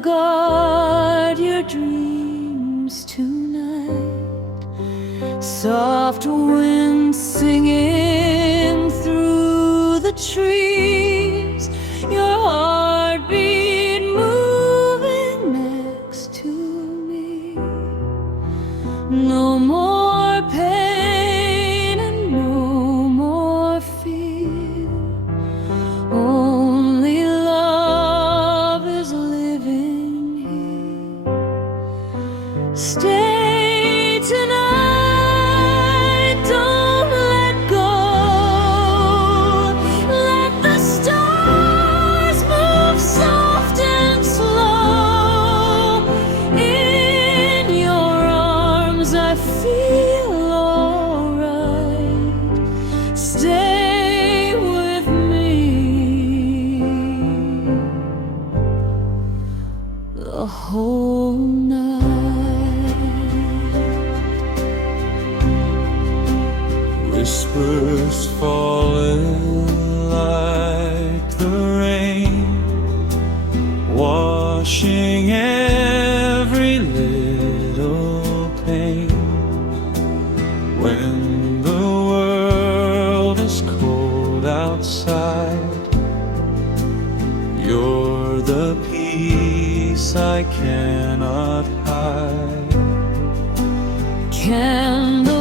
guard your dreams tonight. Soft wind singing through the trees, your heartbeat moving next to me. No more pain and no more fear. Only love is living here. Stay tonight, don't let go. Let the stars move soft and slow. In your arms I feel alright. Stay with me the whole night. Whispers falling like the rain, washing every little pain. When the world is cold outside, you're the peace I cannot hide. Candle